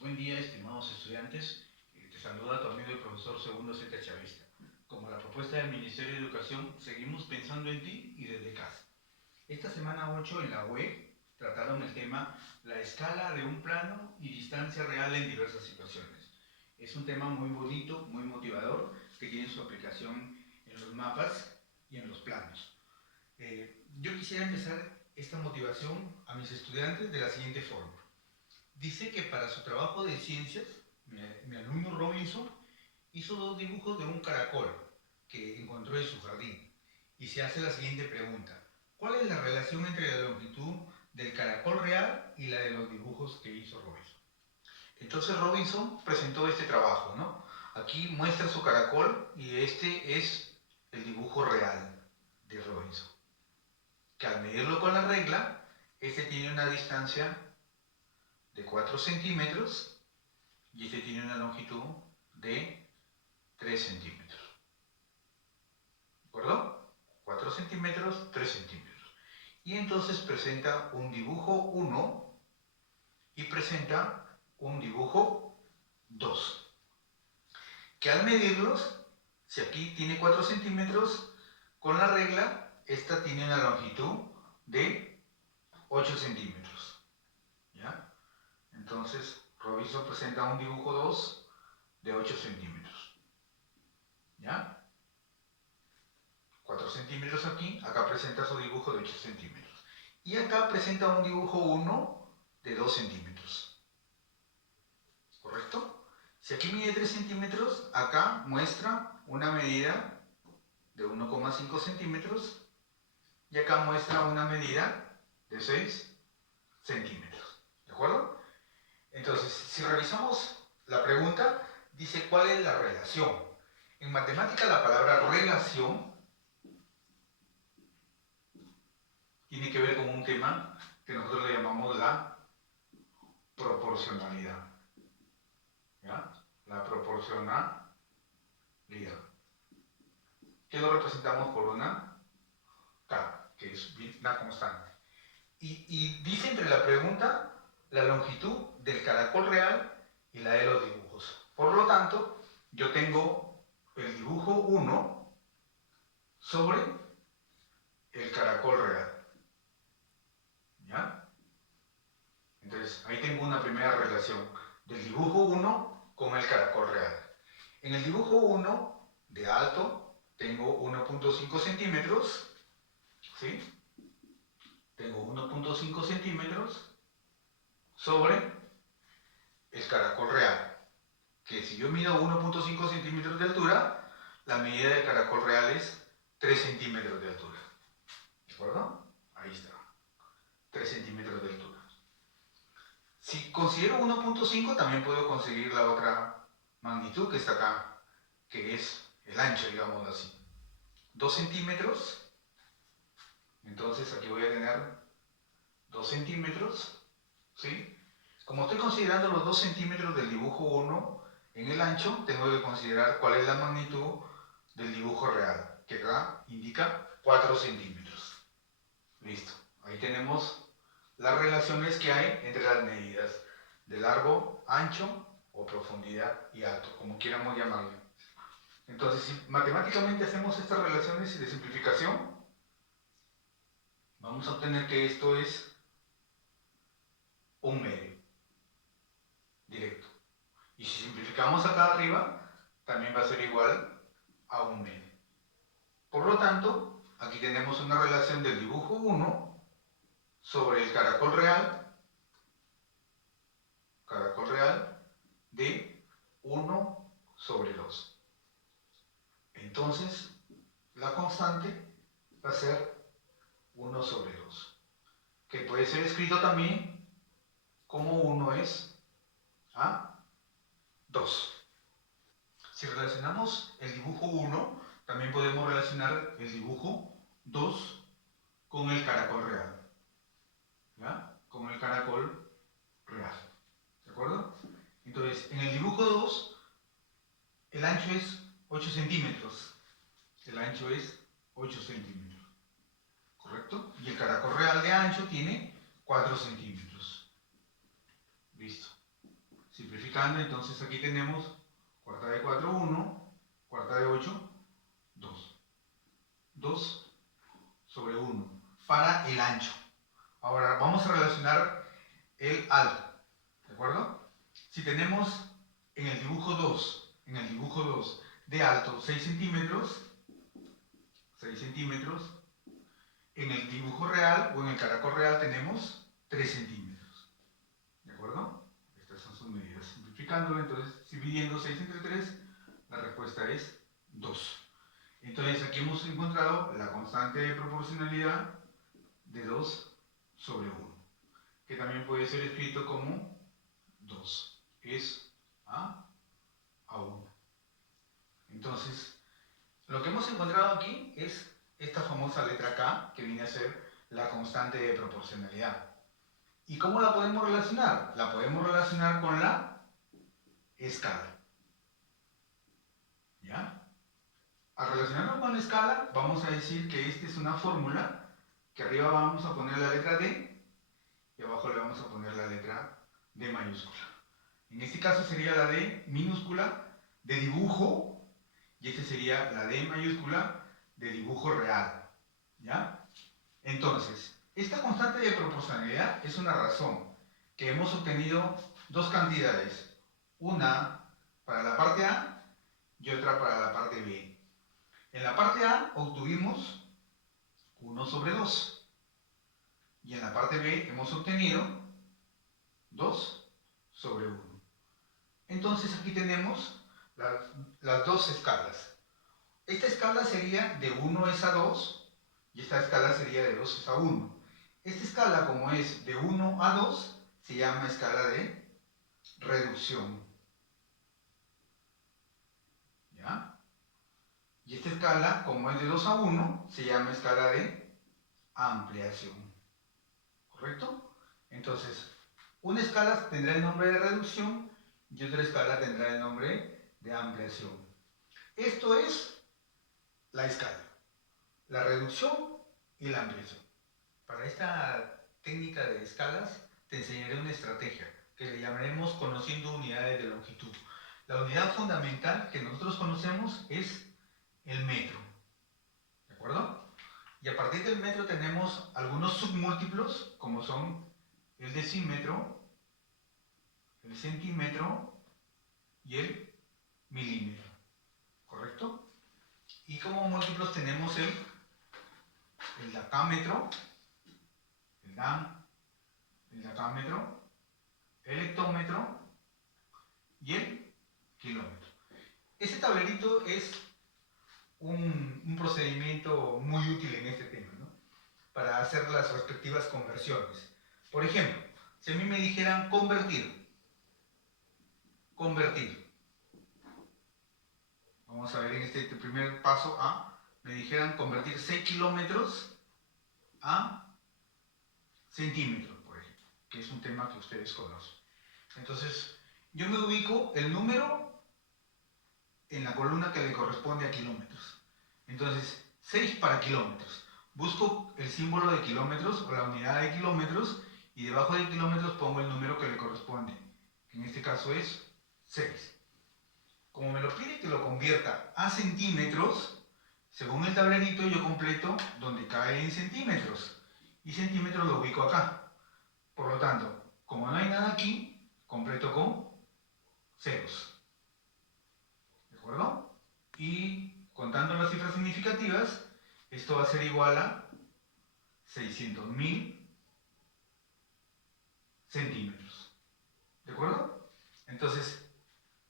Buen día, estimados estudiantes. Te saluda tu amigo el profesor Segundo Z. Chavista. Como la propuesta del Ministerio de Educación, seguimos pensando en ti y desde casa. Esta semana 8 en la web trataron el tema la escala de un plano y distancia real en diversas situaciones. Es un tema muy bonito, muy motivador, que tiene su aplicación en los mapas y en los planos. Yo quisiera empezar esta motivación a mis estudiantes de la siguiente forma. Dice que para su trabajo de ciencias, mi alumno Robinson hizo dos dibujos de un caracol que encontró en su jardín y se hace la siguiente pregunta. ¿Cuál es la relación entre la longitud del caracol real y la de los dibujos que hizo Robinson? Entonces Robinson presentó este trabajo, ¿no? Aquí muestra su caracol y este es el dibujo real de Robinson. Que al medirlo con la regla, este tiene una distancia de 4 centímetros y este tiene una longitud de 3 centímetros. ¿De acuerdo? 4 centímetros, 3 centímetros. Y entonces presenta un dibujo 1 y presenta un dibujo 2. Que al medirlos, si aquí tiene 4 centímetros, con la regla, esta tiene una longitud de 8 centímetros. ¿Ya? Entonces, Robinson presenta un dibujo 2 de 8 centímetros. ¿Ya? 4 centímetros aquí, acá presenta su dibujo de 8 centímetros. Y acá presenta un dibujo 1 de 2 centímetros. ¿Correcto? Si aquí mide 3 centímetros, acá muestra una medida de 1,5 centímetros y acá muestra una medida de 6 centímetros. ¿De acuerdo? Entonces, si revisamos la pregunta, dice ¿cuál es la relación? En matemática la palabra relación tiene que ver con un tema que nosotros le llamamos la proporcionalidad. ¿Ya? La proporcionalidad. Que lo representamos por una K, que es una constante. Y dice entre la pregunta la longitud del caracol real y la de los dibujos. Por lo tanto, yo tengo el dibujo 1 sobre el caracol real. ¿Ya? Entonces, ahí tengo una primera relación del dibujo 1 con el caracol real. En el dibujo 1 de alto tengo 1,5 centímetros, ¿sí? Tengo 1,5 centímetros sobre el caracol real, que si yo mido 1,5 centímetros de altura, la medida del caracol real es 3 centímetros de altura. ¿De acuerdo? Ahí está. 3 centímetros de altura. Si considero 1,5, también puedo conseguir la otra magnitud que está acá, que es el ancho, digamos así. 2 centímetros. Entonces aquí voy a tener 2 centímetros, ¿sí? Como estoy considerando los 2 centímetros del dibujo 1 en el ancho, tengo que considerar cuál es la magnitud del dibujo real, que acá indica 4 centímetros. Listo. Ahí tenemos las relaciones que hay entre las medidas de largo, ancho o profundidad y alto, como quieramos llamarlo. Entonces, si matemáticamente hacemos estas relaciones de simplificación, vamos a obtener que esto es un medio directo. Y si simplificamos acá arriba, también va a ser igual a un medio. Por lo tanto, aquí tenemos una relación del dibujo 1 sobre el caracol real de 1 sobre 2. Entonces, la constante va a ser 1 sobre 2, que puede ser escrito también como 1 es a 2. Si relacionamos el dibujo 1, también podemos relacionar el dibujo 2 con el caracol real. ¿Ya? Con el caracol real. ¿De acuerdo? Entonces, en el dibujo 2, el ancho es 8 centímetros. El ancho es 8 centímetros. ¿Correcto? Y el caracol real de ancho tiene 4 centímetros. Listo. Si multiplicando, entonces aquí tenemos cuarta de 4, 1, cuarta de 8, 2. 2 sobre 1 para el ancho. Ahora vamos a relacionar el alto, ¿de acuerdo? Si tenemos en el dibujo 2 de alto 6 centímetros, en el dibujo real o en el caracol real tenemos 3 centímetros, ¿de acuerdo? Estas son sus medidas. Simplificándolo, entonces, dividiendo 6 entre 3, la respuesta es 2. Entonces aquí hemos encontrado la constante de proporcionalidad de 2 sobre 1, que también puede ser escrito como 2 es a 1. Entonces, lo que hemos encontrado aquí es esta famosa letra K, que viene a ser la constante de proporcionalidad. ¿Y cómo la podemos relacionar? La podemos relacionar con la escala. ¿Ya? Al relacionarlo con la escala, vamos a decir que esta es una fórmula, que arriba vamos a poner la letra D y abajo le vamos a poner la letra D mayúscula. En este caso sería la D minúscula de dibujo y esta sería la D mayúscula de dibujo real. ¿Ya? Entonces, esta constante de proporcionalidad es una razón que hemos obtenido dos cantidades, una para la parte A y otra para la parte B. En la parte A obtuvimos 1 sobre 2 y en la parte B hemos obtenido 2 sobre 1. Entonces aquí tenemos las dos escalas. Esta escala sería de 1 es a 2 y esta escala sería de 2 es a 1. Esta escala, como es de 1 a 2, se llama escala de reducción. ¿Ya? Y esta escala, como es de 2 a 1, se llama escala de ampliación. ¿Correcto? Entonces, una escala tendrá el nombre de reducción y otra escala tendrá el nombre de ampliación. Esto es la escala, la reducción y la ampliación. Para esta técnica de escalas te enseñaré una estrategia que le llamaremos conociendo unidades de longitud. La unidad fundamental que nosotros conocemos es el metro, ¿de acuerdo? Y a partir del metro tenemos algunos submúltiplos como son el decímetro, el centímetro y el milímetro, ¿correcto? Y como múltiplos tenemos el dacámetro, el dacámetro, el hectómetro y el kilómetro. Este tablerito es un procedimiento muy útil en este tema, ¿no? Para hacer las respectivas conversiones. Por ejemplo, si a mí me dijeran convertir, vamos a ver en este primer paso A, me dijeran convertir 6 kilómetros a centímetros, por ejemplo, que es un tema que ustedes conocen. Entonces, yo me ubico el número en la columna que le corresponde a kilómetros. Entonces, 6 para kilómetros. Busco el símbolo de kilómetros o la unidad de kilómetros y debajo de kilómetros pongo el número que le corresponde, que en este caso es 6. Como me lo pide que lo convierta a centímetros, según el tablerito yo completo donde cae en centímetros. Y centímetros lo ubico acá. Por lo tanto, como no hay nada aquí, completo con ceros. ¿De acuerdo? Y contando las cifras significativas, esto va a ser igual a 600.000 centímetros. ¿De acuerdo? Entonces,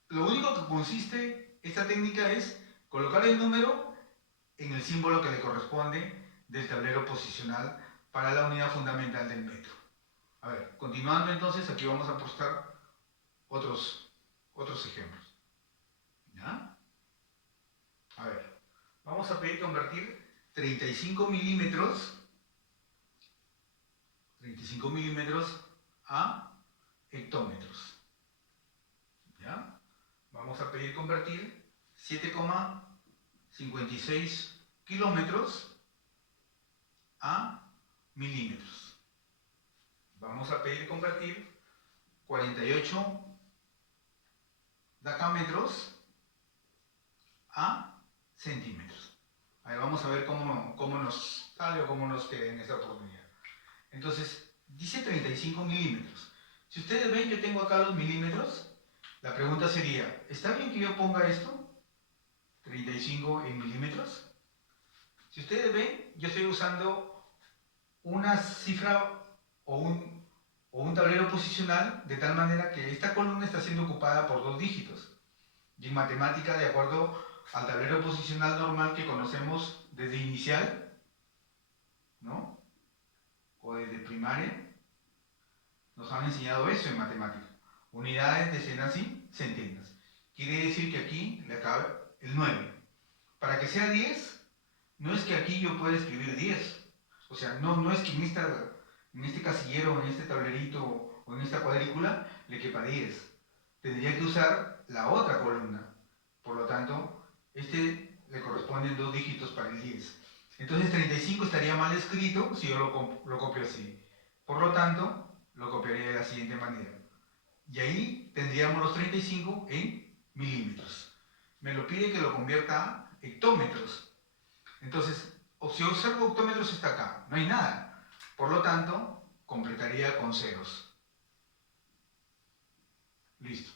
lo único que consiste esta técnica es colocar el número en el símbolo que le corresponde del tablero posicional para la unidad fundamental del metro. A ver, continuando entonces, aquí vamos a postar otros ejemplos. ¿Ya? A ver, vamos a pedir convertir 35 milímetros a hectómetros. ¿Ya? Vamos a pedir convertir 7,56 kilómetros a milímetros. Vamos a pedir convertir 48 decámetros a centímetros. Ahí vamos a ver cómo nos sale o cómo nos queda en esta oportunidad. Entonces, dice 35 milímetros. Si ustedes ven, yo tengo acá los milímetros. La pregunta sería, ¿está bien que yo ponga esto? 35 en milímetros. Si ustedes ven, yo estoy usando una cifra o un tablero posicional de tal manera que esta columna está siendo ocupada por 2 dígitos. Y en matemática, de acuerdo al tablero posicional normal que conocemos desde inicial, ¿no? O desde primaria, nos han enseñado eso en matemática. Unidades, decenas y centenas. Quiere decir que aquí le acaba el 9. Para que sea 10, no es que aquí yo pueda escribir 10. O sea, no es que en este casillero, en este tablerito o en esta cuadrícula le quepa 10. Tendría que usar la otra columna. Por lo tanto, este le corresponden 2 dígitos para el 10. Entonces 35 estaría mal escrito si yo lo copio así. Por lo tanto, lo copiaría de la siguiente manera. Y ahí tendríamos los 35 en milímetros. Me lo pide que lo convierta a hectómetros. Entonces, si observo octómetros está acá, no hay nada. Por lo tanto, completaría con ceros. Listo,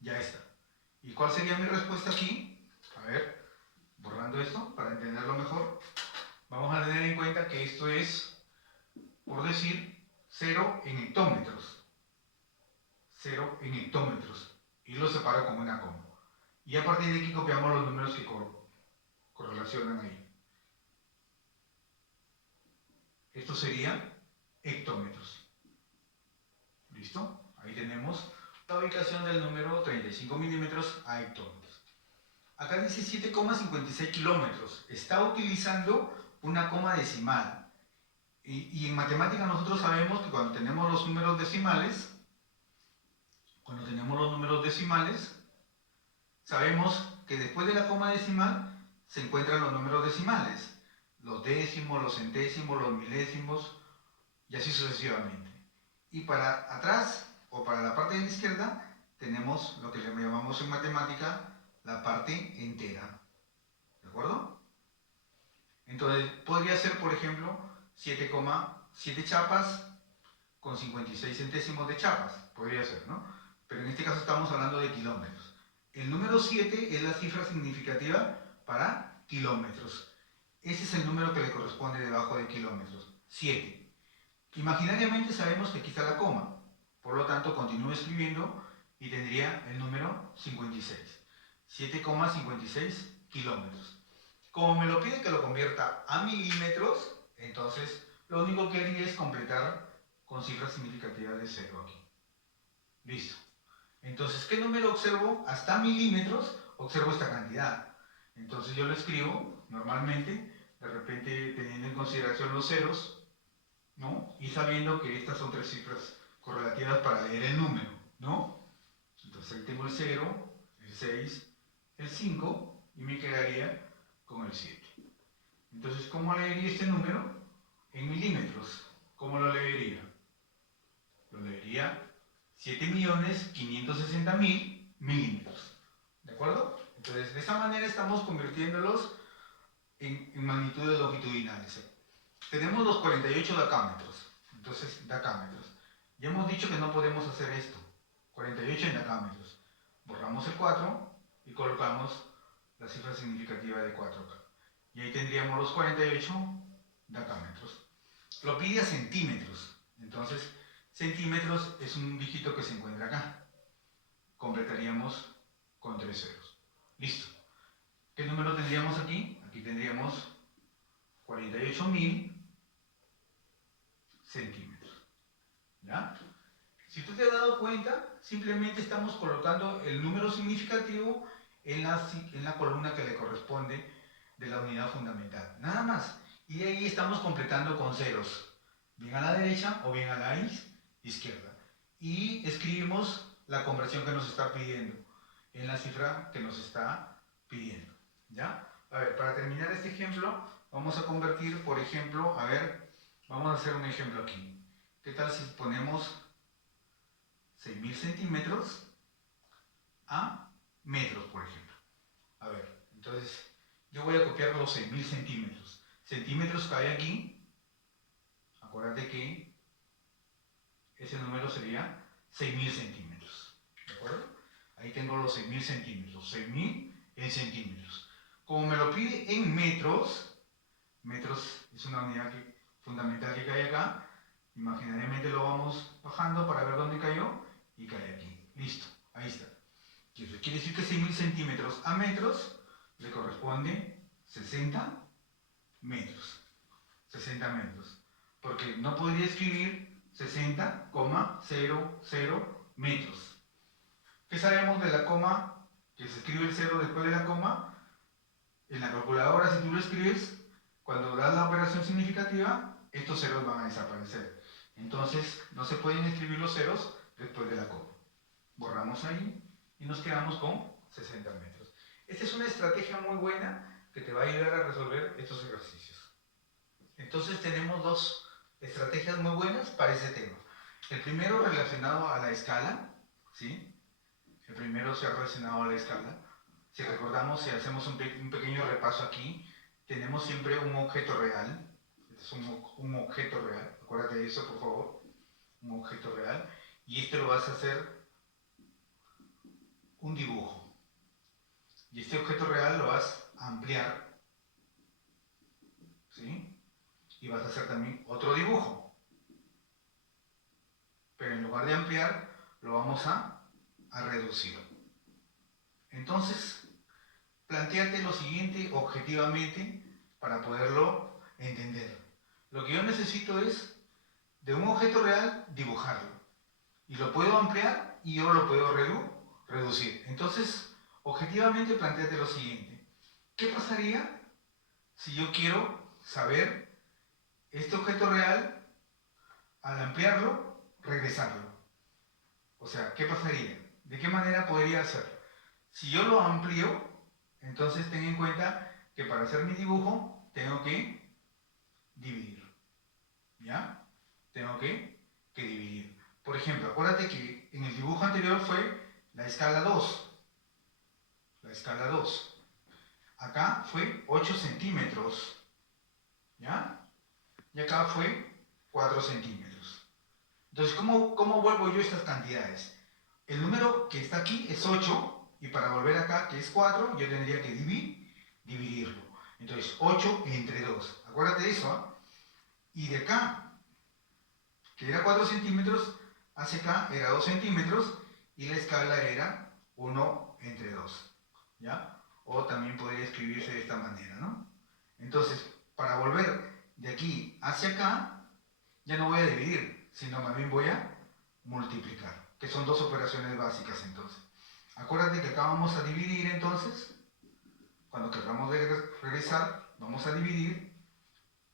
ya está. ¿Y cuál sería mi respuesta aquí? A ver, borrando esto para entenderlo mejor. Vamos a tener en cuenta que esto es, por decir, 0 en hectómetros. 0 en hectómetros. Y lo separo con una coma. Y a partir de aquí copiamos los números que correlacionan ahí. Esto sería hectómetros. ¿Listo? Ahí tenemos la ubicación del número 35 milímetros a hectómetros. Acá dice 7,56 kilómetros. Está utilizando una coma decimal. Y en matemática nosotros sabemos que cuando tenemos los números decimales, sabemos que después de la coma decimal se encuentran los números decimales. Los décimos, los centésimos, los milésimos y así sucesivamente. Y para atrás o para la parte de la izquierda tenemos lo que le llamamos en matemática la parte entera. ¿De acuerdo? Entonces podría ser, por ejemplo, 7,7 chapas con 56 centésimos de chapas. Podría ser, ¿no? Pero en este caso estamos hablando de kilómetros. El número 7 es la cifra significativa para kilómetros. Ese es el número que le corresponde debajo de kilómetros. 7. Imaginariamente sabemos que aquí está la coma. Por lo tanto, continúo escribiendo y tendría el número 56. 7,56 kilómetros. Como me lo pide que lo convierta a milímetros, entonces lo único que haría es completar con cifras significativas de 0 aquí. Listo. Entonces, ¿qué número observo? Hasta milímetros observo esta cantidad. Entonces yo lo escribo normalmente, de repente teniendo en consideración los ceros, ¿no? Y sabiendo que estas son 3 cifras correlativas para leer el número, ¿no? Entonces ahí tengo el 0, el 6, el 5 y me quedaría con el 7. Entonces, ¿cómo leería este número? En milímetros. ¿Cómo lo leería? Lo leería 7.560.000 milímetros. ¿De acuerdo? Entonces, de esa manera estamos convirtiéndolos en magnitudes longitudinales. Tenemos los 48 decámetros. Entonces, decámetros. Ya hemos dicho que no podemos hacer esto. 48 en decámetros. Borramos el 4 y colocamos la cifra significativa de 4 acá. Y ahí tendríamos los 48 decámetros. Lo pide a centímetros. Entonces, centímetros es un dígito que se encuentra acá. Completaríamos con 3 ceros. Listo. ¿Qué número tendríamos aquí? Aquí tendríamos 48.000 centímetros. ¿Ya? Si tú te has dado cuenta, simplemente estamos colocando el número significativo en la columna que le corresponde de la unidad fundamental. Nada más. Y de ahí estamos completando con ceros. Bien a la derecha o bien a la izquierda. Y escribimos la conversión que nos está pidiendo en la cifra que nos está pidiendo. ¿Ya? A ver, para terminar este ejemplo, vamos a convertir, por ejemplo, vamos a hacer un ejemplo aquí. ¿Qué tal si ponemos 6.000 centímetros a metros, por ejemplo. A ver, entonces yo voy a copiar los 6.000 centímetros. Centímetros cae aquí. Acuérdate que ese número sería 6.000 centímetros. ¿De acuerdo? Ahí tengo los 6.000 centímetros. 6.000 en centímetros. Como me lo pide en metros, metros es una unidad fundamental que cae acá. Imaginariamente lo vamos bajando para ver dónde cayó y cae aquí. Listo, ahí está. Y eso quiere decir que 6.000 centímetros a metros le corresponde 60 metros. 60 metros. Porque no podría escribir 60,00 metros. ¿Qué sabemos de la coma? Que se escribe el 0 después de la coma. En la calculadora, si tú lo escribes, cuando das la operación significativa, estos ceros van a desaparecer. Entonces, no se pueden escribir los ceros después de la coma. Borramos ahí y nos quedamos con 60 metros. Esta es una estrategia muy buena que te va a ayudar a resolver estos ejercicios. Entonces tenemos dos estrategias muy buenas para ese tema. El primero relacionado a la escala, ¿sí? El primero se ha relacionado a la escala. Si recordamos, si hacemos un pequeño repaso aquí, tenemos siempre un objeto real. Este es un objeto real. Acuérdate de eso, por favor. Un objeto real. Y este lo vas a hacer un dibujo. Y este objeto real lo vas a ampliar, ¿sí? Y vas a hacer también otro dibujo. Pero en lugar de ampliar, lo vamos a reducir. Entonces, plantéate lo siguiente objetivamente para poderlo entender. Lo que yo necesito es, de un objeto real, dibujarlo. Y lo puedo ampliar y yo lo puedo reducir. Entonces, objetivamente plantéate lo siguiente. ¿Qué pasaría si yo quiero saber este objeto real, al ampliarlo, regresarlo? O sea, ¿qué pasaría? ¿De qué manera podría hacerlo? Si yo lo amplío, entonces ten en cuenta que para hacer mi dibujo tengo que dividir. ¿Ya? Tengo que dividir. Por ejemplo, acuérdate que en el dibujo anterior fue la escala 2. La escala 2. Acá fue 8 centímetros. ¿Ya? Y acá fue 4 centímetros. Entonces, ¿cómo vuelvo yo estas cantidades? El número que está aquí es 8. Y para volver acá, que es 4, yo tendría que dividirlo. Entonces, 8 entre 2. Acuérdate de eso, ¿eh? Y de acá, que era 4 centímetros, hacia acá era 2 centímetros y la escala era 1 entre 2. ¿Ya? O también podría escribirse de esta manera, ¿no? Entonces, para volver de aquí hacia acá, ya no voy a dividir, sino más bien voy a multiplicar, que son dos operaciones básicas entonces. Acuérdate que acá vamos a dividir entonces, cuando queramos regresar, vamos a dividir,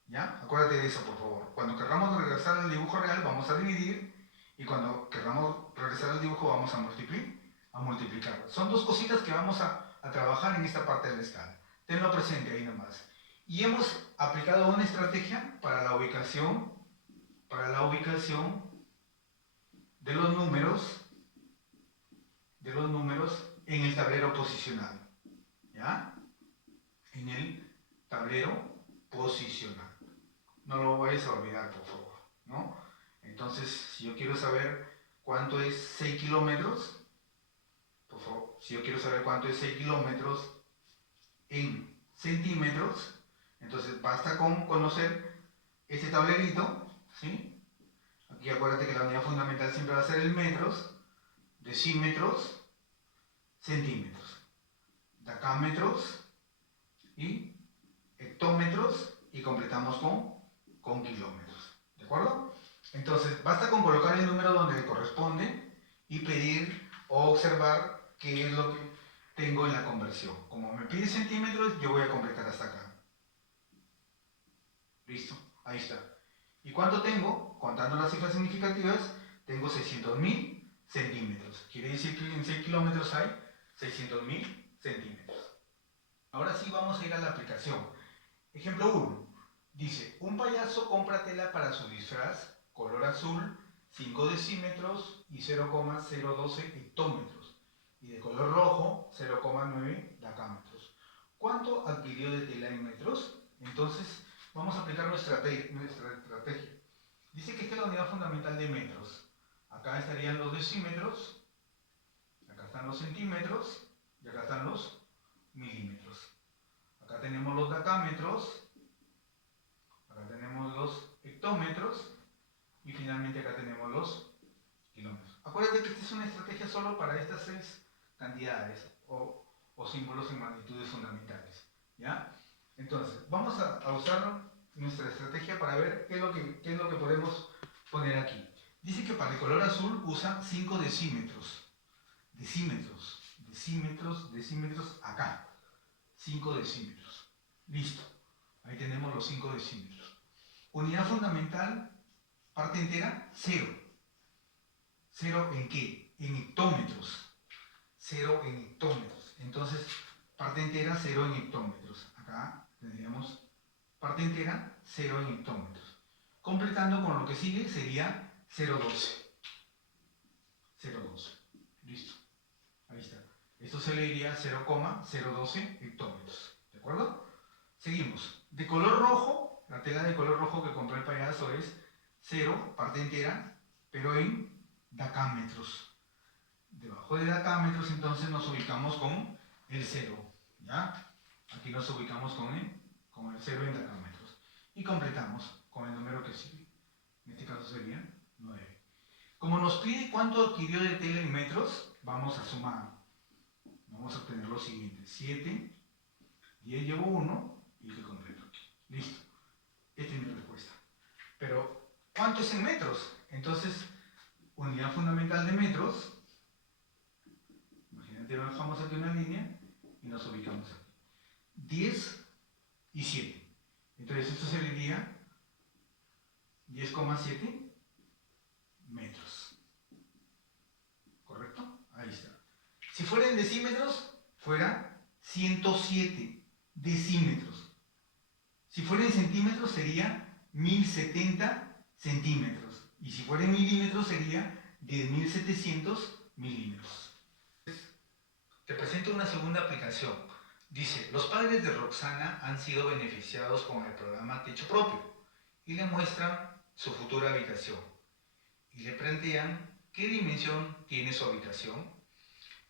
¿ya? Acuérdate de eso, por favor. Cuando queramos regresar al dibujo real, vamos a dividir, y cuando queramos regresar al dibujo, vamos a multiplicar. Son dos cositas que vamos a trabajar en esta parte de la escala. Tenlo presente ahí nomás. Y hemos aplicado una estrategia para la ubicación de los números en el tablero posicional. ¿Ya? En el tablero posicional. No lo vayas a olvidar, por favor, ¿no? Entonces, si yo quiero saber cuánto es 6 kilómetros, por favor, si yo quiero saber cuánto es 6 kilómetros en centímetros, entonces basta con conocer este tablerito, ¿sí? Aquí acuérdate que la unidad fundamental siempre va a ser el metros, decímetros, centímetros, decámetros y hectómetros, y completamos con kilómetros. ¿De acuerdo? Entonces, basta con colocar el número donde le corresponde y pedir o observar qué es lo que tengo en la conversión. Como me pide centímetros, yo voy a completar hasta acá. ¿Listo? Ahí está. ¿Y cuánto tengo? Contando las cifras significativas, tengo 600.000 centímetros. Quiere decir que en 6 kilómetros hay 600.000 centímetros. Ahora sí vamos a ir a la aplicación. Ejemplo 1. Dice, un payaso compra tela para su disfraz, color azul, 5 decímetros y 0,012 hectómetros. Y de color rojo, 0,0 aplicar nuestra estrategia. Dice que esta es la unidad fundamental de metros. Acá estarían los decímetros, acá están los centímetros y acá están los milímetros. Acá tenemos los decámetros, acá tenemos los hectómetros y finalmente acá tenemos los kilómetros. Acuérdate que esta es una estrategia solo para estas 6 cantidades o símbolos en magnitudes fundamentales. ¿Ya? Entonces, vamos a usar nuestra estrategia para ver qué es lo que podemos poner aquí. Dice que para el color azul usa 5 decímetros. Decímetros acá. 5 decímetros. Listo. Ahí tenemos los 5 decímetros. Unidad fundamental, parte entera, 0. ¿0 en qué? En hectómetros. 0 en hectómetros. Entonces, parte entera, 0 en hectómetros. Acá tendríamos parte entera, 0 en hectómetros. Completando con lo que sigue sería 0,12. 0,12. Listo. Ahí está. Esto se le diría 0,012 hectómetros. ¿De acuerdo? Seguimos. De color rojo, la tela de color rojo que compró el payaso es 0, parte entera, pero en decámetros. Debajo de decámetros entonces nos ubicamos con el 0. ¿Ya? Aquí nos ubicamos con el 0 en decámetros. Y completamos con el número que sigue. En este caso sería 9. Como nos pide cuánto adquirió de tela en metros, vamos a sumar. Vamos a obtener lo siguiente. 7, 10 llevo 1 y que completo aquí. Listo. Esta es mi respuesta. Pero, ¿cuánto es en metros? Entonces, unidad fundamental de metros. Imagínate, bajamos aquí una línea y nos ubicamos aquí. 10 y 7. Entonces, esto sería 10,7 metros. ¿Correcto? Ahí está. Si fuera en decímetros, fuera 107 decímetros. Si fuera en centímetros, sería 1070 centímetros. Y si fuera en milímetros, sería 10.700 milímetros. Te presento una segunda aplicación. Dice, los padres de Roxana han sido beneficiados con el programa Techo Propio y le muestran su futura habitación. Y le plantean qué dimensión tiene su habitación.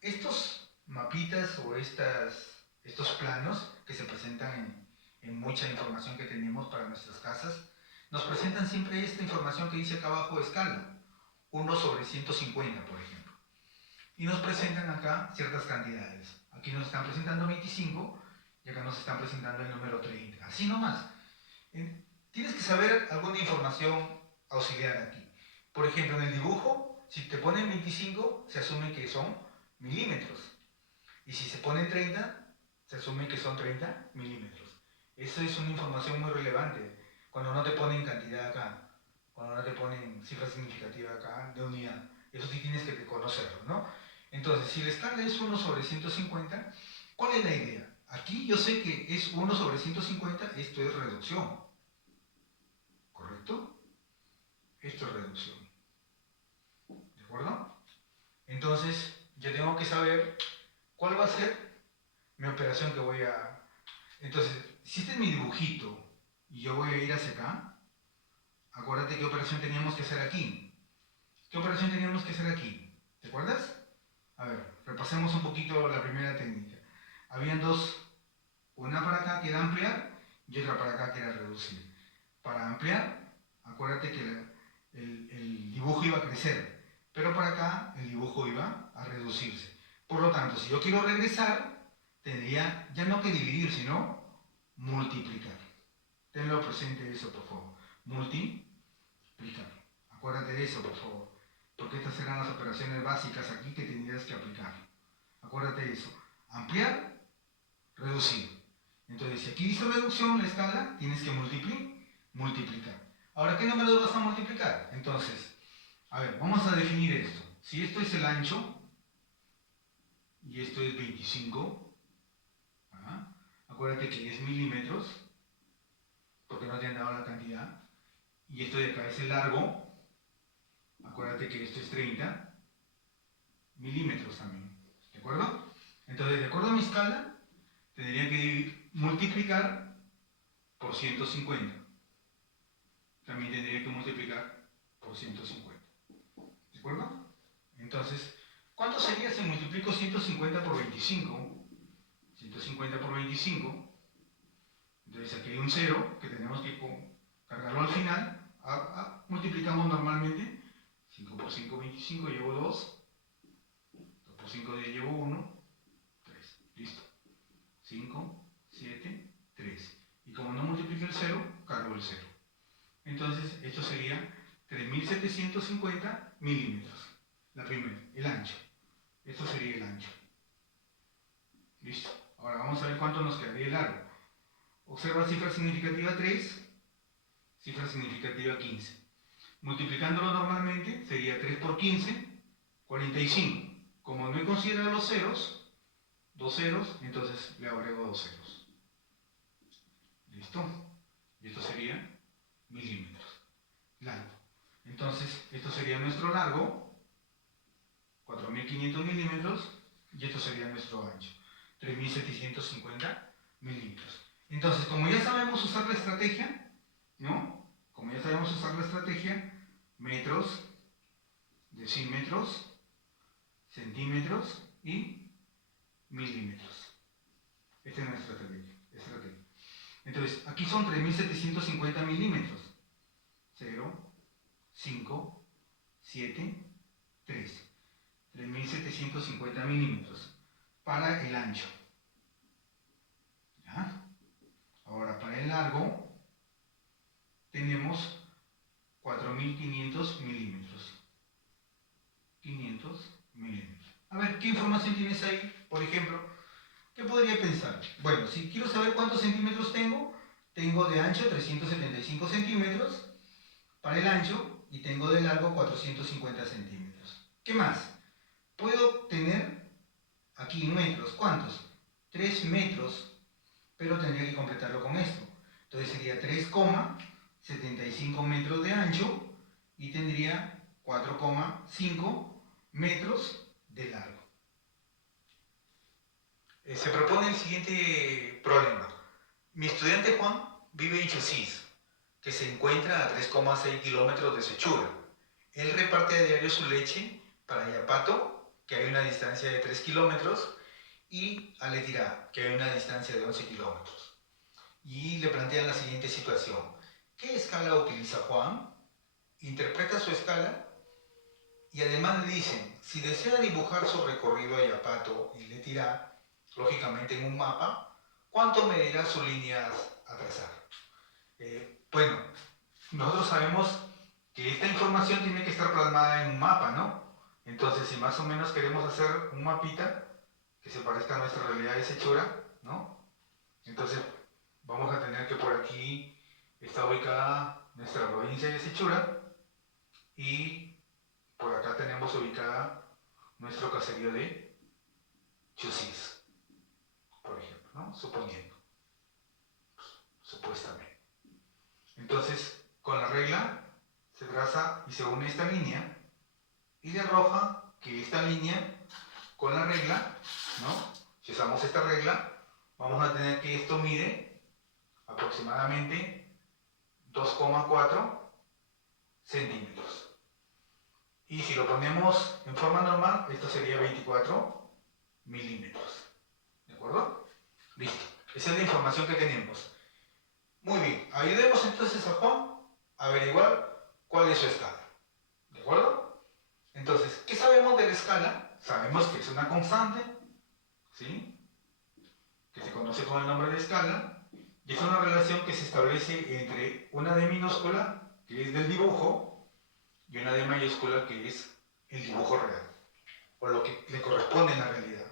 Estos mapitas o estos planos que se presentan en mucha información que tenemos para nuestras casas, nos presentan siempre esta información que dice acá abajo escala, 1/150, por ejemplo. Y nos presentan acá ciertas cantidades. Aquí nos están presentando 25 y acá nos están presentando el número 30. Así nomás. Tienes que saber alguna información auxiliar aquí. Por ejemplo, en el dibujo, si te ponen 25, se asume que son milímetros. Y si se ponen 30, se asume que son 30 milímetros. Eso es una información muy relevante. Cuando no te ponen cantidad acá, cuando no te ponen cifra significativa acá de unidad. Eso sí tienes que conocerlo, ¿no? Entonces, si la escala es 1/150, ¿cuál es la idea? Aquí yo sé que es 1/150, esto es reducción. ¿Correcto? Esto es reducción. ¿De acuerdo? Entonces, yo tengo que saber cuál va a ser mi operación que voy a... Entonces, si este es mi dibujito y yo voy a ir hacia acá, acuérdate qué operación teníamos que hacer aquí. ¿Qué operación teníamos que hacer aquí? ¿Te acuerdas? A ver, repasemos un poquito la primera técnica. Habían dos, una para acá que era ampliar y otra para acá que era reducir. Para ampliar, acuérdate que el dibujo iba a crecer, pero para acá el dibujo iba a reducirse. Por lo tanto, si yo quiero regresar, tendría ya no que dividir, sino multiplicar. Tenlo presente eso, por favor. Multiplicar. Acuérdate de eso, por favor. Porque estas serán las operaciones básicas aquí que tendrías que aplicar. Acuérdate de eso. Ampliar, reducir. Entonces, si aquí dice reducción, la escala, tienes que multiplicar. Ahora, ¿qué números vas a multiplicar? Entonces, a ver, vamos a definir esto. Si esto es el ancho, y esto es 25, acuérdate que es milímetros, porque no te han dado la cantidad, y esto de acá es el largo, acuérdate que esto es 30 milímetros también, ¿de acuerdo? Entonces, de acuerdo a mi escala, tendría que multiplicar por 150. también tendría que multiplicar por 150. ¿De acuerdo? Entonces, ¿cuánto sería si multiplico 150 por 25? 150 por 25. Entonces aquí hay un 0 que tenemos que cargarlo al final. Multiplicamos normalmente. 5 por 5, 25, llevo 2. 2 por 5, llevo 1. 3. Listo. 5, 7, 3. Y como no multiplico el 0, cargo el 0. Entonces, esto sería 3750 milímetros. La primera, el ancho. Esto sería el ancho. Listo. Ahora vamos a ver cuánto nos quedaría el largo. Observa cifra significativa 3, cifra significativa 15. Multiplicándolo normalmente sería 3 por 15, 45. Como no he considerado los ceros, dos ceros, entonces le agrego dos ceros. ¿Listo? Y esto sería milímetros. Largo. Entonces, esto sería nuestro largo, 4500 milímetros, y esto sería nuestro ancho, 3750 milímetros. Entonces, como ya sabemos usar la estrategia, ¿no? Como ya sabemos usar la estrategia, metros, decímetros, centímetros y milímetros. Esta es nuestra estrategia. Entonces, aquí son 3750 milímetros. 0, 5, 7, 3. 3750 milímetros para el ancho. ¿Ya? Ahora, para el largo, tenemos 4500 milímetros. 500 milímetros. A ver, ¿qué información tienes ahí? Por ejemplo, ¿qué podría pensar? Bueno, si quiero saber cuántos centímetros tengo de ancho 375 centímetros para el ancho y tengo de largo 450 centímetros. ¿Qué más? Puedo tener aquí metros. ¿Cuántos? 3 metros, pero tendría que completarlo con esto. Entonces sería 3,75 metros de ancho y tendría 4,5 metros de largo. Se propone el siguiente problema. Mi estudiante Juan vive en Chusís, que se encuentra a 3,6 kilómetros de Sechura. Él reparte a diario su leche para Ayapato, que hay una distancia de 3 kilómetros, y a Letirá, que hay una distancia de 11 kilómetros. Y le plantean la siguiente situación. ¿Qué escala utiliza Juan? Interpreta su escala y además le dicen, si desea dibujar su recorrido a Ayapato y Letirá, lógicamente en un mapa, ¿cuánto medirá sus líneas a trazar? Bueno, nosotros sabemos que esta información tiene que estar plasmada en un mapa, ¿no? Entonces, si más o menos queremos hacer un mapita que se parezca a nuestra realidad de Sechura, ¿no? Entonces, vamos a tener que por aquí está ubicada nuestra provincia de Sechura y por acá tenemos ubicada nuestro caserío de Chusís, por ejemplo, ¿no? Suponiendo, supuestamente. Entonces, con la regla se traza y se une esta línea y le arroja que esta línea con la regla, ¿no? Si usamos esta regla, vamos a tener que esto mide aproximadamente 2,4 centímetros. Y si lo ponemos en forma normal, esto sería 24 milímetros. ¿De acuerdo? Listo. Esa es la información que tenemos. Muy bien. Ayudemos entonces a Juan a averiguar cuál es su escala. ¿De acuerdo? Entonces, ¿qué sabemos de la escala? Sabemos que es una constante, ¿sí? Que se conoce con el nombre de escala. Y es una relación que se establece entre una D minúscula, que es del dibujo, y una D mayúscula, que es el dibujo real, o lo que le corresponde en la realidad.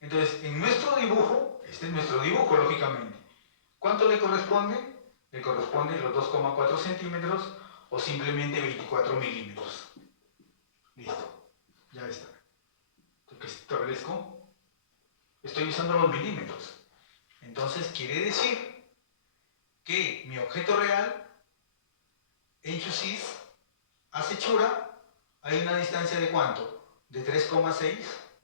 Entonces, en nuestro dibujo, este es nuestro dibujo, lógicamente. ¿Cuánto le corresponde? Le corresponde los 2,4 centímetros o simplemente 24 milímetros. Listo, ya está. Lo que establezco, estoy usando los milímetros. Entonces, quiere decir que mi objeto real en Chusís a Sechura hay una distancia de ¿cuánto? De 3,6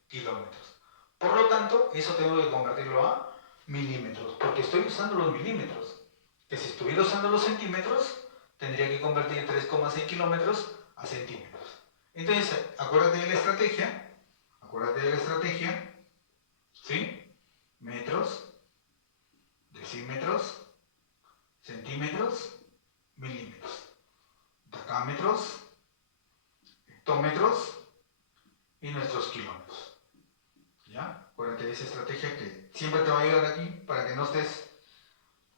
kilómetros. Por lo tanto, eso tengo que convertirlo a milímetros, porque estoy usando los milímetros. Que si estuviera usando los centímetros, tendría que convertir 3,6 kilómetros a centímetros. Entonces, acuérdate de la estrategia, ¿sí? Metros, decímetros, centímetros, milímetros, decámetros, hectómetros y nuestros kilómetros. ¿Ya? Acuérdate de esa estrategia que siempre te va a ayudar aquí para que no estés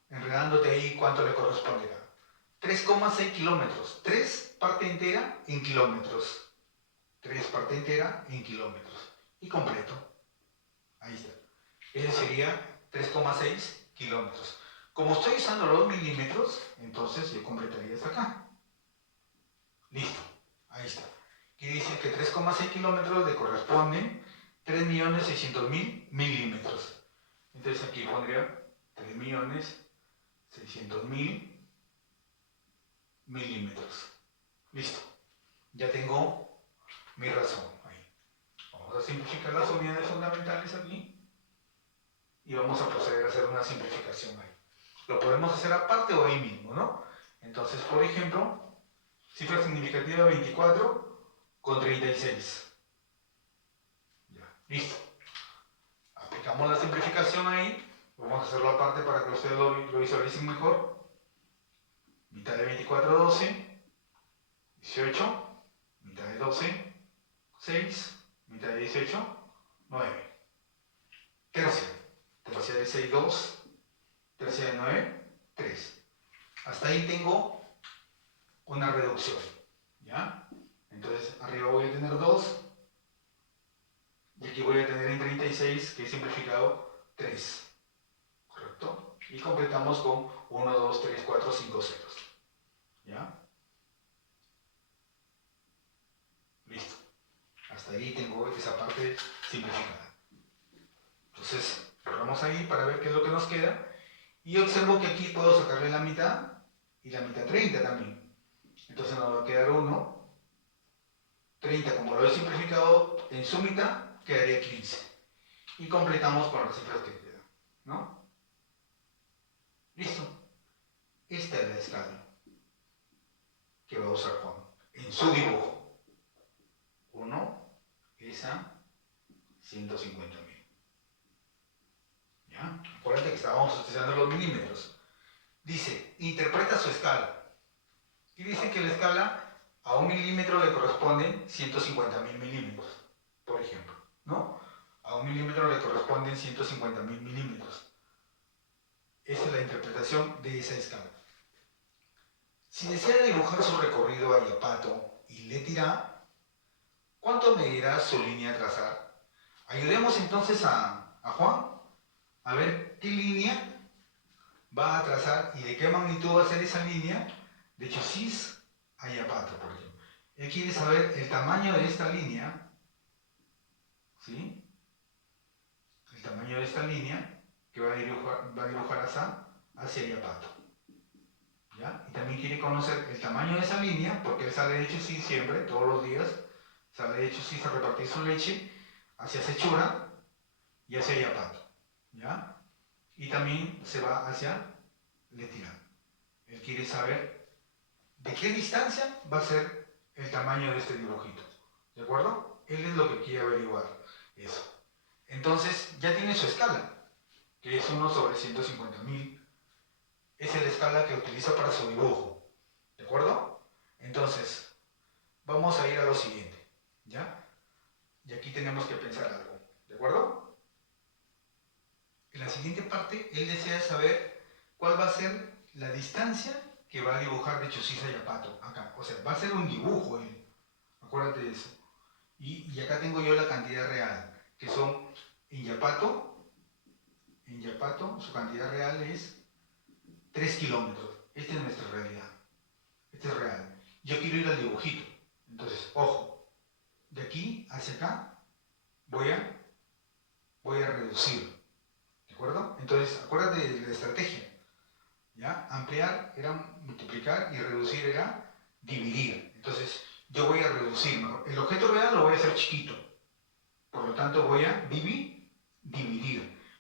enredándote ahí cuánto le corresponderá. 3,6 kilómetros. 3 parte entera en kilómetros. 3 parte entera en kilómetros. Y completo. Ahí está. Ese sería 3,6 kilómetros. Como estoy usando los milímetros, entonces yo completaría hasta acá. Listo. Ahí está. Quiere decir que 3,6 kilómetros le corresponden 3.600.000 milímetros. Entonces aquí pondría 3.600.000 milímetros. Listo. Ya tengo mi razón ahí. Vamos a simplificar las unidades fundamentales aquí. Y vamos a proceder a hacer una simplificación ahí. Lo podemos hacer aparte o ahí mismo, ¿no? Entonces, por ejemplo, cifra significativa 24 con 36. Ya, listo. Aplicamos la simplificación ahí. Vamos a hacerlo aparte para que ustedes lo visualicen mejor. Mitad de 24, 12. 18. Mitad de 12, 6. Mitad de 18, 9. Tercia. Tercia de 6, 2. Tercia de 9, 3. Hasta ahí tengo una reducción. ¿Ya? Entonces arriba voy a tener 2. Y aquí voy a tener en 36, que he simplificado, 3. ¿Correcto? Y completamos con 1, 2, 3, 4, 5 ceros. ¿Ya? Listo. Hasta ahí tengo esa parte simplificada. Entonces, vamos ahí para ver qué es lo que nos queda. Y observo que aquí puedo sacarle la mitad y la mitad 30 también. Entonces nos va a quedar 1. 30, como lo he simplificado en su mitad, quedaría 15. Y completamos con las cifras que quedan, ¿no? Listo. Esta es la escala que va a usar Juan en su dibujo. 1 es a 150.000. ¿Ya? Acuérdate que estábamos utilizando los milímetros. Dice, interpreta su escala. Y dice que la escala a 1 milímetro le corresponden 150.000 milímetros, por ejemplo, ¿no? A 1 milímetro le corresponden 150.000 milímetros. Esa es la interpretación de esa escala. Si desea dibujar su recorrido a Yapato y Létira, ¿cuánto medirá su línea a trazar? Ayudemos entonces a Juan a ver qué línea va a trazar y de qué magnitud va a ser esa línea de Chosiz a Yapato, por ejemplo. Él quiere saber el tamaño de esta línea, ¿sí? El tamaño de esta línea que va a dibujar hacia Yapato. ¿Ya? Y también quiere conocer el tamaño de esa línea, porque él sale de Chosiz siempre, todos los días, sale de Chosiz a repartir su leche hacia Sechura y hacia Yapato. ¿Ya? Y también se va hacia Létira. Él quiere saber de qué distancia va a ser el tamaño de este dibujito. ¿De acuerdo? Él es lo que quiere averiguar. Eso. Entonces, ya tiene su escala, que es 1 sobre 150.000. Esa es la escala que utiliza para su dibujo. ¿De acuerdo? Entonces, vamos a ir a lo siguiente. ¿Ya? Y aquí tenemos que pensar algo. ¿De acuerdo? En la siguiente parte, él desea saber cuál va a ser la distancia que va a dibujar de Chosiz a Yapato. Acá. O sea, va a ser un dibujo él. Acuérdate de eso. Y acá tengo yo la cantidad real, que son en Yapato su cantidad real es 3 kilómetros. Esta es nuestra realidad. Este es real. Yo quiero ir al dibujito. Entonces, ojo, de aquí hacia acá voy a reducir. ¿De acuerdo? Entonces, acuérdate de la estrategia. ¿Ya? Ampliar era multiplicar y reducir era dividir. Entonces, yo voy a reducir. El objeto real lo voy a hacer chiquito. Por lo tanto, voy a dividir.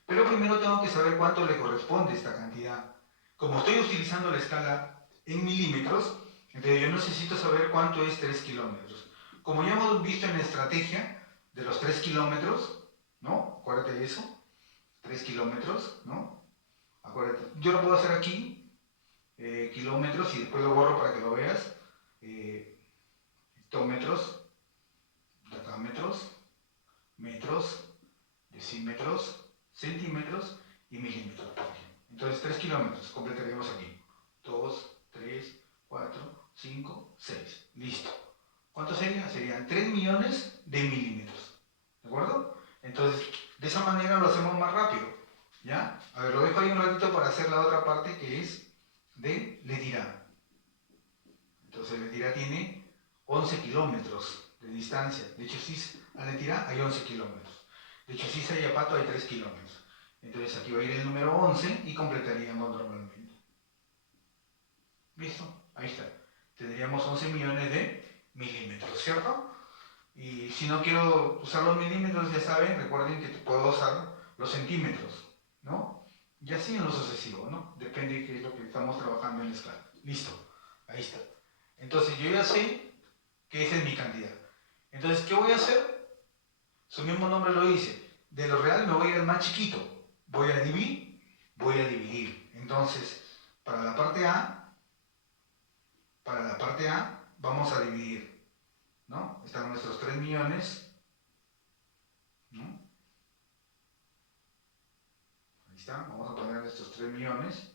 Pero primero tengo que saber cuánto le corresponde esta cantidad. Como estoy utilizando la escala en milímetros, entonces yo necesito saber cuánto es 3 kilómetros. Como ya hemos visto en la estrategia de los 3 kilómetros, ¿no? Acuérdate de eso, 3 kilómetros, ¿no? Acuérdate, yo lo puedo hacer aquí, kilómetros, y después lo borro para que lo veas, hectómetros, decámetros, metros, decímetros, centímetros y milímetros, por ejemplo. Entonces 3 kilómetros, completaríamos aquí. 2, 3, 4, 5, 6. Listo. ¿Cuánto sería? Serían 3 millones de milímetros. ¿De acuerdo? Entonces, de esa manera lo hacemos más rápido. ¿Ya? A ver, lo dejo ahí un ratito para hacer la otra parte que es de Letirá. Entonces, Letirá tiene 11 kilómetros de distancia. De Chosiz a Letirá hay 11 kilómetros. De Chosiz a Yapato hay 3 kilómetros. Entonces, aquí va a ir el número 11 y completaríamos normalmente. ¿Listo? Ahí está. Tendríamos 11 millones de milímetros, ¿cierto? Y si no quiero usar los milímetros, ya saben, recuerden que puedo usar los centímetros, ¿no? Y así en lo sucesivo, ¿no? Depende de qué es lo que estamos trabajando en la escala. Listo. Ahí está. Entonces yo ya sé que esa es mi cantidad. Entonces, ¿qué voy a hacer? Su mismo nombre lo dice. De lo real me voy a ir al más chiquito. Voy a dividir. Entonces, para la parte A vamos a dividir, ¿no? Están nuestros 3 millones, ¿no? Ahí está, vamos a poner estos 3 millones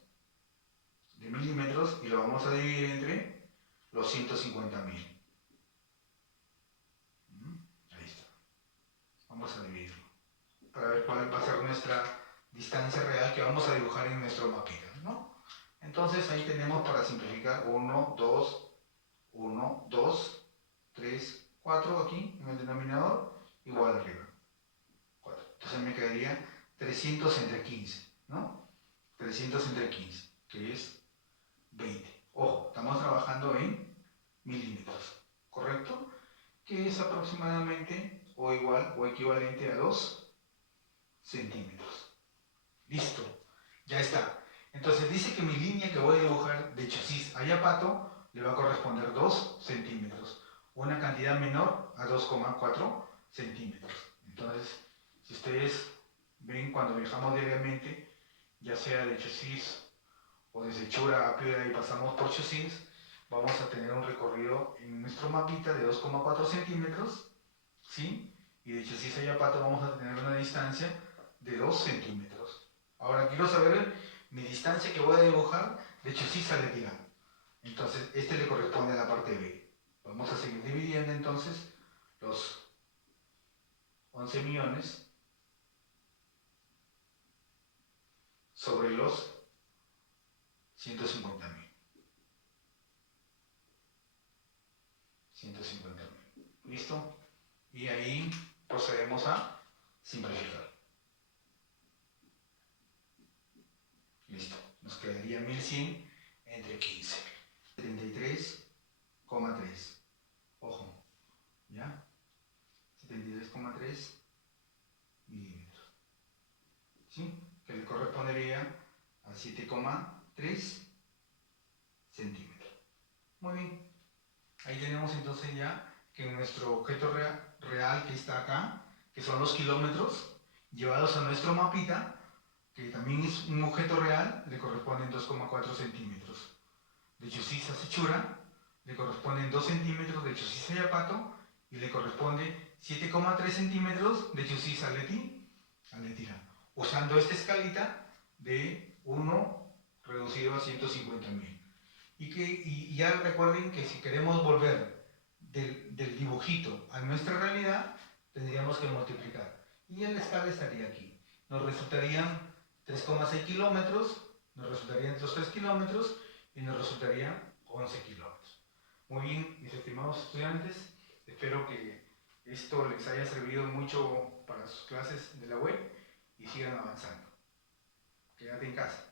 de milímetros y lo vamos a dividir entre los 150.000. Ahí está. Vamos a dividirlo para ver cuál va a ser nuestra distancia real que vamos a dibujar en nuestro mapita, ¿no? Entonces ahí tenemos, para simplificar, 1, 2, 1, 2, 3, 4 aquí en el denominador, igual arriba. 4. Entonces me quedaría 300 entre 15, ¿no? 300 entre 15, que es 20. Ojo, estamos trabajando en milímetros, ¿correcto? Que es aproximadamente o igual o equivalente a 2 centímetros. Listo, ya está. Entonces dice que mi línea que voy a dibujar de Chosiz a Yapato le va a corresponder 2 centímetros, una cantidad menor a 2,4 centímetros. Entonces, si ustedes ven, cuando viajamos diariamente, ya sea de Chosiz o de Sechura a Piura y pasamos por Chosiz, vamos a tener un recorrido en nuestro mapita de 2,4 centímetros, ¿sí? Y de Chosiz a Yapato vamos a tener una distancia de 2 centímetros. Ahora quiero saber mi distancia que voy a dibujar de Chosiz a Letirá. Entonces, este le corresponde a la parte B. Vamos a seguir dividiendo entonces los 11 millones sobre los 150.000. 150.000. ¿Listo? Y ahí procedemos a simplificar. Listo. Nos quedaría 1100 entre 15. 73,3. Ojo. ¿Ya? 73,3 milímetros. ¿Sí? Que le correspondería a 7,3 centímetros. Muy bien. Ahí tenemos entonces ya que nuestro objeto real que está acá, que son los kilómetros, llevados a nuestro mapita, que también es un objeto real, le corresponden 2,4 centímetros. De Chosiz a Sechura le corresponden 2 centímetros de Chosiz a Yapato y le corresponde 7,3 centímetros de Chosiz a Letirá, usando esta escalita de 1 reducido a 150.000. Y ya recuerden que si queremos volver del dibujito a nuestra realidad, tendríamos que multiplicar. Y en la escala estaría aquí. Nos resultarían 3,6 kilómetros, nos resultarían estos 3 kilómetros y nos resultarían 11 kilómetros. Muy bien, mis estimados estudiantes, espero que esto les haya servido mucho para sus clases de la web y sigan avanzando. Quédate en casa.